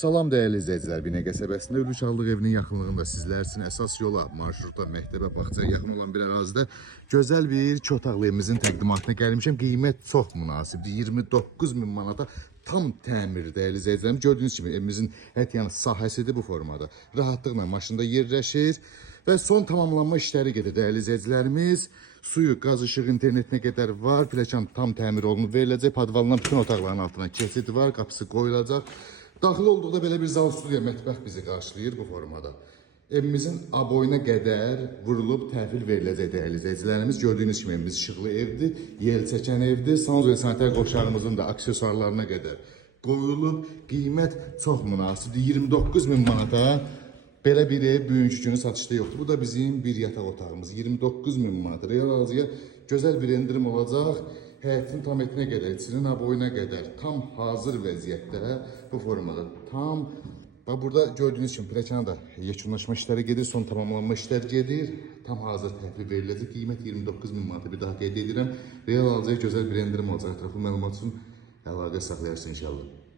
Salam dəyərli izləyicilər, Binə qəsəbəsində Ülüçallıq evinin yaxınlığında sizlər üçün əsas yola, marşruta, məktəbə, bağçaya yaxın olan bir ərazidə gözəl bir 2 otaqlı evimizin təqdimatına gəlmişəm. Qiymət çox münasibdir. 29.000 manata tam təmir dəyərli izləyicilərim. Gördüyünüz kimi evimizin yəni sahəsidir bu formada. Rahatlıqla maşında yerləşir və son tamamlanma işləri gedir dəyərli izləyicilərimiz. Suyu, qaz, işıq, internetinə qədər var. Pləkan tam təmir olunub veriləcək. Podvaldan bütün otaqların altına keçid var, qapısı qoyulacaq. Daxil olduqda belə bir zal, studiya, mətbəx bizi qarşılayır bu formada. Evimizin aboyuna qədər vurulub təhvil veriləcək dəyərli izləyicilərimiz. Gördüyünüz kimi evimiz işıqlı evdir, yel çəkən evdir. Sanuzə sanitar qovşağımızın da aksesuarlarına qədər qoyulub. Qiymət çox münasibdir. 29.000 manata belə bir ev bugünkü günü satışda yoxdur. Bu da bizim bir yataq otağımız. 29.000 manata. Real alıcıya gözəl bir endirim olacaq. Həyətin tam etinə qədər, içinin aboyuna qədər tam hazır vəziyyətdə bu formada. Tam burada gördüyünüz kimi pilləkana da yekunlaşma işləri gedir, son tamamlanma işləri gedir. Tam hazır təhvil veriləcək. Qiymət 29.000 manata, bir daha qeyd edirəm. Real alıcıya gözəl bir endirim olacaq. Ətraflı məlumat üçün əlaqə saxlayarsın inşallah.